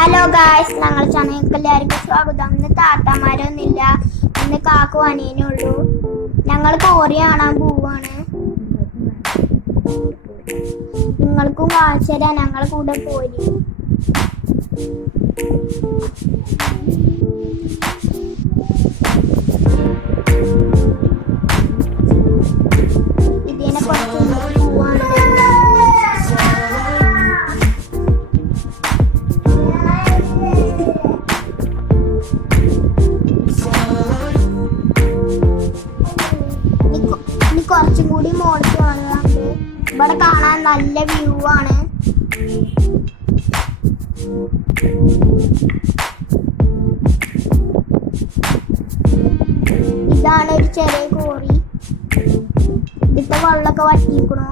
Hello guys, ഞങ്ങൾ ചാനലിലേക്ക് എല്ലാവർക്കും സ്വാഗതം. ഇന്ന് താത്താമാരൊന്നുമില്ല, ഇന്ന് കാക്കു അനിയനേ ഉള്ളൂ. ഞങ്ങൾ കോറി കാണാൻ പോവാണ്. നിങ്ങൾക്കും കാണിച്ചു തരാം, ഞങ്ങളെ കൂടെ പോരി. ഇതിനെ കുറച്ച് പോവാണ്. കുറച്ചും കൂടി മോളിൽ കാണാറുണ്ട്. ഇവിടെ കാണാൻ നല്ല വ്യൂ ആണ്. ഇതാണ് ഒരു ചെറിയ കോറി. ഇതിപ്പോ വെള്ളമൊക്കെ വറ്റിക്കണു.